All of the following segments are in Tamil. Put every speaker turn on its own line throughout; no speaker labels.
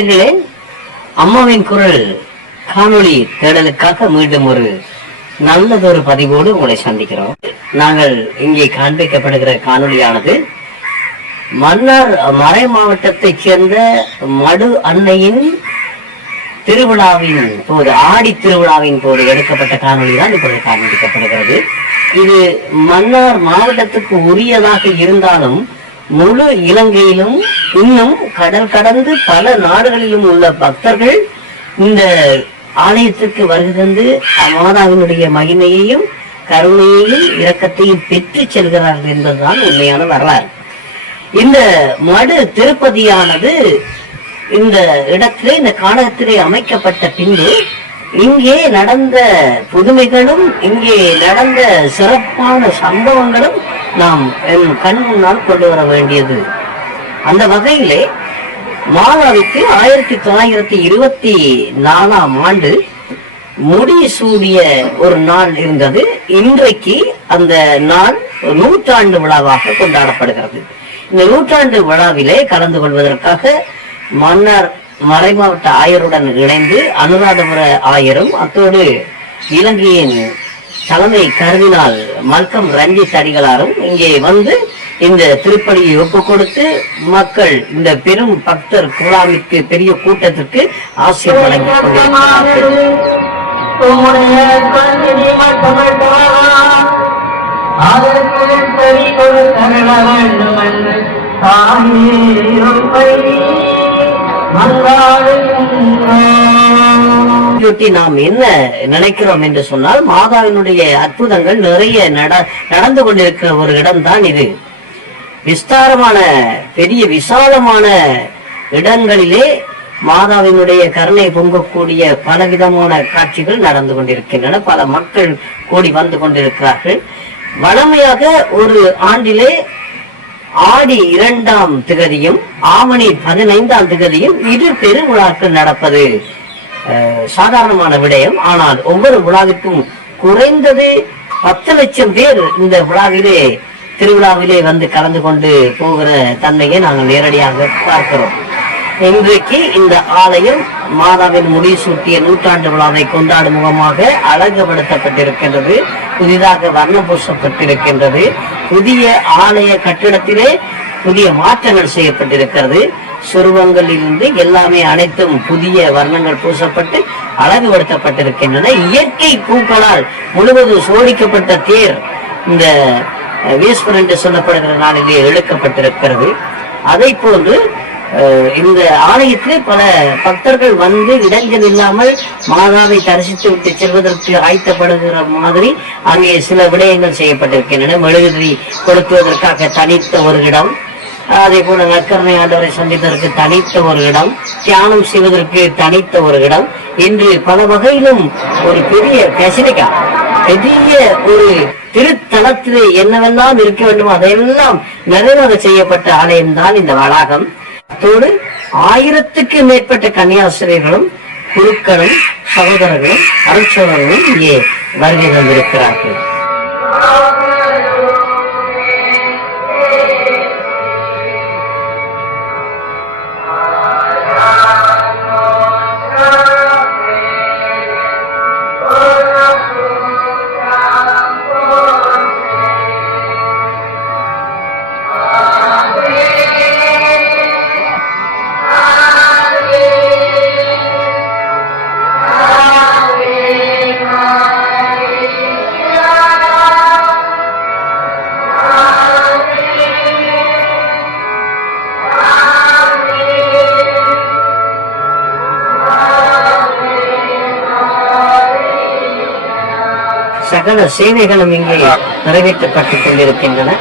நேர்களே அம்மாவின் குரல் காணொளி தேடலுக்காக மீண்டும் ஒரு நல்லதொரு பதிவோடு உங்களை சந்திக்கிறோம் நாங்கள் இங்கே காண்பிக்கப்படுகிற காணொளியானது மன்னார் மறை மாவட்டத்தைச் சேர்ந்த மடு அன்னையின் திருவிழாவின் போது ஆடி திருவிழாவின் போது எடுக்கப்பட்ட காணொலி தான் இப்பொழுது காண்பிக்கப்படுகிறது இது மன்னார் மாவட்டத்துக்கு உரியதாக இருந்தாலும் முழு இலங்கையிலும் இன்னும் கடல் கடந்து பல நாடுகளிலும் உள்ள பக்தர்கள் இந்த ஆலயத்திற்கு வருகை தந்து மாதாவினுடைய மகிமையையும் கருணையையும் இரக்கத்தையும் பெற்று செல்கிறார்கள் என்பதுதான் உண்மையான வரலாறு இந்த மடு திருப்பதியானது இந்த இடத்திலே இந்த காலத்திலே அமைக்கப்பட்ட பின்பு இங்கே நடந்த புதுமைகளும் இங்கே நடந்த சிறப்பான சம்பவங்களும் நாம் என் கண் முன்னால் கொண்டு வர வேண்டியது அந்த வகையிலே மாதாவிக்கு ஆயிரத்தி தொள்ளாயிரத்தி இருபத்தி நாலாம் ஆண்டு முடி சூடிய ஒரு நாள் இருந்தது இன்றைக்கு அந்த நாள் நூற்றாண்டு விழாவாக கொண்டாடப்படுகிறது இந்த நூற்றாண்டு விழாவிலே கலந்து கொள்வதற்காக மன்னர் மறைமாவட்ட ஆயருடன் இணைந்து அனுராதபுர ஆயரும் அத்தோடு இலங்கையின் தலைமை கருதினால் மல்கம் ரஞ்சித் அடிகளாரும் இங்கே வந்து இந்த திருப்பணியை ஒப்பு கொடுத்து மக்கள் இந்த பெரும் பக்தர் குழாமிற்கு பெரிய கூட்டத்திற்கு ஆசியம் வழங்கி கொண்டிருக்கிறார்கள் முன்னிறுத்தி நாம் என்ன நினைக்கிறோம் என்று சொன்னால் மாதாவினுடைய அற்புதங்கள் நிறைய நடந்து கொண்டிருக்கிற ஒரு இடம்தான் இது விஸ்தாரமான பெரிய விசாலமான இடங்களிலே மாதாவினுடைய கருணை பொங்கக்கூடிய பலவிதமான காட்சிகள் நடந்து கொண்டிருக்கின்றன பல மக்கள் கூடி வந்து கொண்டிருக்கிறார்கள் வளமையாக ஒரு ஆண்டிலே ஆடி இரண்டாம் திகதியும் ஆவணி பதினைந்தாம் திகதியும் இரு பெருவிழாக்கள் நடப்பது சாதாரணமான விடயம் ஆனால் ஒவ்வொரு விழாவிற்கும் குறைந்தது பத்து லட்சம் பேர் இந்த விழாவிலே திருவிழாவிலே வந்து கலந்து கொண்டு போகிற தன்மையை நாங்கள் நேரடியாக பார்க்கிறோம் இன்றைக்கு இந்த ஆலயம் மாதாவின் முடி சூட்டிய நூற்றாண்டு விழாவை கொண்டாடும் முகமாக அழகுபடுத்தப்பட்டிருக்கின்றது புதிதாக வர்ணம் பூசப்பட்டிருக்கின்றது புதிய ஆலய கட்டிடத்திலே புதிய மாற்றங்கள் செய்யப்பட்டிருக்கிறது சுரூபங்களிலிருந்து எல்லாமே அனைத்தும் புதிய வர்ணங்கள் பூசப்பட்டு அழகுபடுத்தப்பட்டிருக்கின்றன இயற்கை பூக்களால் முழுவதும் சோடிக்கப்பட்ட தேர் இந்த வீஸ்வரன் என்று சொல்லப்படுகிற நாளிலே எழுக்கப்பட்டிருக்கிறது அதை போன்று இந்த ஆலயத்திலே பல பக்தர்கள் வந்து இடங்கள் இல்லாமல் மாதாவை தரிசித்து விட்டு செல்வதற்கு ஆய்த்தப்படுகிற மாதிரி அங்கே சில விடயங்கள் செய்யப்பட்டிருக்கின்றன மெழுகுதிரி கொளுத்துவதற்காக தனித்த ஒரு இடம் அதே போல நற்கருணை ஆண்டவரை சந்திப்பதற்கு தனித்த ஒரு இடம் தியானம் செய்வதற்கு தனித்த ஒரு இடம் இன்று பல வகையிலும் ஒரு பெரிய பெசிலிக்கா பெரிய ஒரு திருத்தலத்திலே என்னவெல்லாம் இருக்க வேண்டுமோ அதையெல்லாம் நிறைவாக செய்யப்பட்ட ஆலயம் தான் இந்த வளாகம் அத்தோடு ஆயிரத்துக்கு மேற்பட்ட கன்னியாசிரியர்களும் குருக்களும் சகோதரர்களும் அருட்சோதரர்களும் இங்கே வருகை தந்திருக்கிறார்கள் சகல சேவைகளும் இங்கே நிறைவேற்றப்பட்டு கொண்டிருக்கின்றன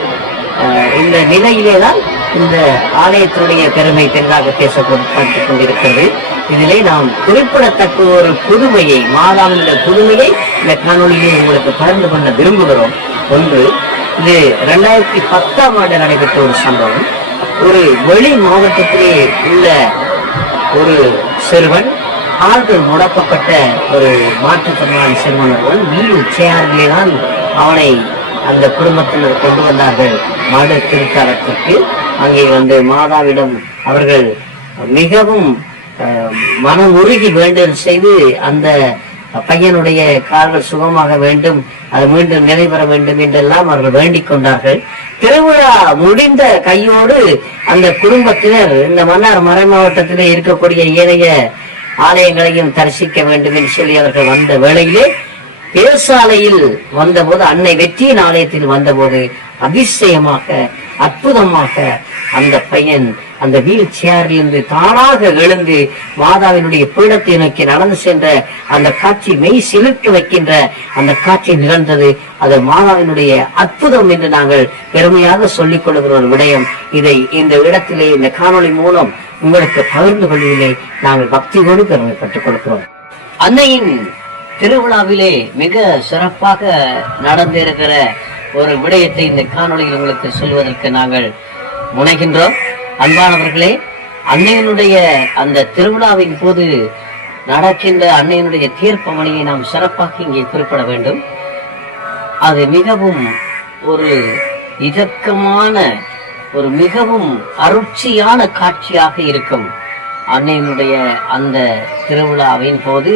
இந்த நிலையிலே தான் இந்த ஆலயத்தினுடைய பெருமை தென்னாக பேசப்பட்டுக் கொண்டிருக்கிறது இதிலே நாம் குறிப்பிடத்தக்க ஒரு புதுமையை மாதாவின் புதுமையை இந்த காணொலியை உங்களுக்கு பகிர்ந்து கொள்ள விரும்புகிறோம் ஒன்று இது ரெண்டாயிரத்தி பத்தாம் ஆண்டு நடைபெற்ற ஒரு சம்பவம் ஒரு வெளி மாவட்டத்திலே உள்ள ஒரு சிறுவன் கால்கள் முடக்கப்பட்ட ஒரு மாற்றுத்திறனாளி சிறுவனர்கள் மீண்டும் சேரர்களே தான் அவனை அந்த குடும்பத்தினர் கொண்டு வந்தார்கள் மத திருத்தலத்திற்கு அங்கே வந்து மாதாவிடம் அவர்கள் மிகவும் மனம் உருகி வேண்டும் செய்து அந்த பையனுடைய கால்கள் சுகமாக வேண்டும் அது மீண்டும் நிலை பெற வேண்டும் என்றெல்லாம் அவர்கள் வேண்டிக் கொண்டார்கள் திருவிழா முடிந்த கையோடு அந்த குடும்பத்தினர் இந்த மன்னார் மறை மாவட்டத்தில் இருக்கக்கூடிய ஏனைய ஆலயங்களையும் தரிசிக்க வேண்டும் என்று சொல்லி அவர்கள் வந்த வேளையிலே பேசாலையில் வந்தபோது அன்னை வெற்றியின் ஆலயத்தில் வந்தபோது அதிசயமாக அற்புதமாக அந்த பையன் அந்த வீல் இருந்து தானாக எழுந்து மாதாவினுடைய பீடத்தை நோக்கி நடந்து சென்ற அந்த காட்சி மெய் சிலிர்க்க வைக்கின்ற அந்த காட்சி நிகழ்ந்தது அது மாதாவினுடைய அற்புதம் என்று நாங்கள் பெருமையாக சொல்லிக் கொள்கிற ஒரு விடயம் இதை இந்த இடத்திலே இந்த காணொளி மூலம் உங்களுக்கு பகிர்ந்து கொள்வதிலே நாங்கள் பக்தியோடு பெருமைப்பட்டுக் கொள்கிறோம் அன்னையின் திருவிழாவிலே மிக சிறப்பாக நடந்திருக்கிற ஒரு விடயத்தை இந்த காணொலியில் உங்களுக்கு சொல்வதற்கு நாங்கள் முனைகின்றோம் அன்பானவர்களே அன்னையினுடைய அந்த திருவிழாவின் போது நடக்கின்ற அன்னையினுடைய தீர்ப்பமணியை நாம் சிறப்பாக இங்கே குறிப்பிட வேண்டும் அது மிகவும் ஒரு இதற்கமான ஒரு மிகவும் அருட்சியான காட்சியாக இருக்கும் அன்னையினுடைய அந்த திருவிழாவின் போது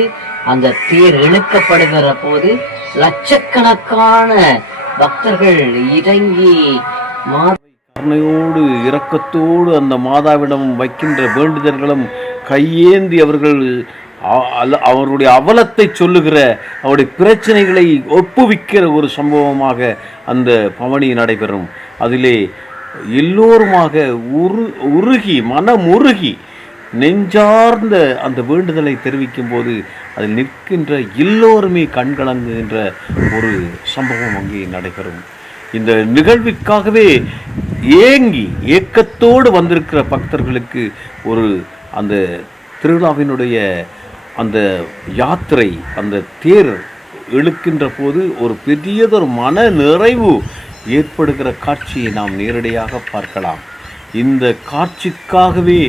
அந்த தேர் இழுக்கப்படுகிற போது லட்சக்கணக்கான பக்தர்கள் இறங்கி
கருணையோடு இரக்கத்தோடு அந்த மாதாவிடம் வைக்கின்ற வேண்டுதல்களும் கையேந்தி அவர்கள் அவருடைய அவலத்தை சொல்லுகிற அவருடைய பிரச்சனைகளை ஒப்புவிக்கிற ஒரு சம்பவமாக அந்த பவனி நடைபெறும் அதிலே எல்லோருமாக உரு உருகி மனம் உருகி நெஞ்சார்ந்த அந்த வேண்டுதலை தெரிவிக்கும் போது அதில் நிற்கின்ற எல்லோருமே கண்கலங்குகின்ற ஒரு சம்பவம் அங்கே நடைபெறும் இந்த நிகழ்விற்காகவே ஏங்கி ஏக்கத்தோடு வந்திருக்கிற பக்தர்களுக்கு ஒரு அந்த திருவிழாவினுடைய அந்த யாத்திரை அந்த தேர் இழுக்கின்ற போது ஒரு பெரியதொரு மன நிறைவு ஏற்படுகிற காட்சியை நாம் நேரடியாக பார்க்கலாம் இந்த காட்சிக்காகவே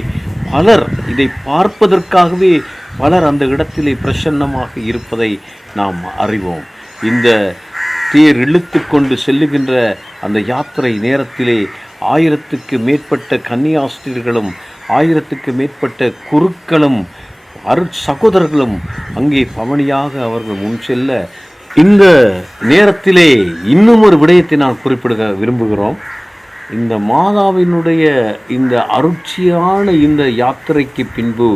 பலர் இதை பார்ப்பதற்காகவே பலர் அந்த இடத்திலே பிரசன்னமாக இருப்பதை நாம் அறிவோம் இந்த தேர் இழுத்து கொண்டு செல்லுகின்ற அந்த யாத்திரை நேரத்திலே ஆயிரத்துக்கு மேற்பட்ட கன்னியாஸ்திரியர்களும் ஆயிரத்துக்கு மேற்பட்ட குருக்களும் அரு சகோதரர்களும் அங்கே பவனியாக அவர்கள் முன் செல்ல இந்த நேரத்திலே இன்னும் ஒரு விடயத்தை நான் குறிப்பிடுக விரும்புகிறோம் இந்த மாதாவினுடைய இந்த அருட்சியான இந்த யாத்திரைக்கு பின்பு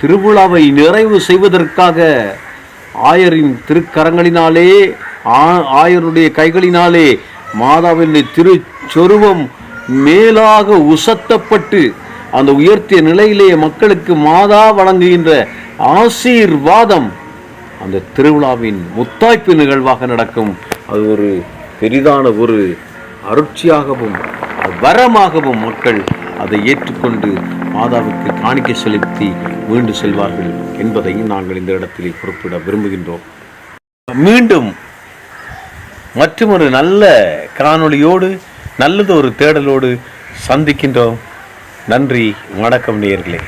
திருவிழாவை நிறைவு செய்வதற்காக ஆயரின் திருக்கரங்களினாலே ஆயருடைய கைகளினாலே மாதாவின் திருச்சொருவம் மேலாக உசத்தப்பட்டு அந்த உயர்த்திய நிலையிலே மக்களுக்கு மாதா வழங்குகின்ற ஆசீர்வாதம் அந்த திருவிழாவின் முத்தாய்ப்பு நிகழ்வாக நடக்கும் அது ஒரு பெரிதான ஒரு அருட்சியாகவும் வரமாகவும் மக்கள் அதை ஏற்றுக்கொண்டு மாதாவுக்கு காணிக்க செலுத்தி மீண்டு செல்வார்கள் என்பதையும் நாங்கள் இந்த இடத்தில் குறிப்பிட விரும்புகின்றோம் மீண்டும் மற்றும் ஒரு நல்ல காணொளியோடு நல்லது ஒரு தேடலோடு சந்திக்கின்றோம் நன்றி வணக்கம் நேர்களே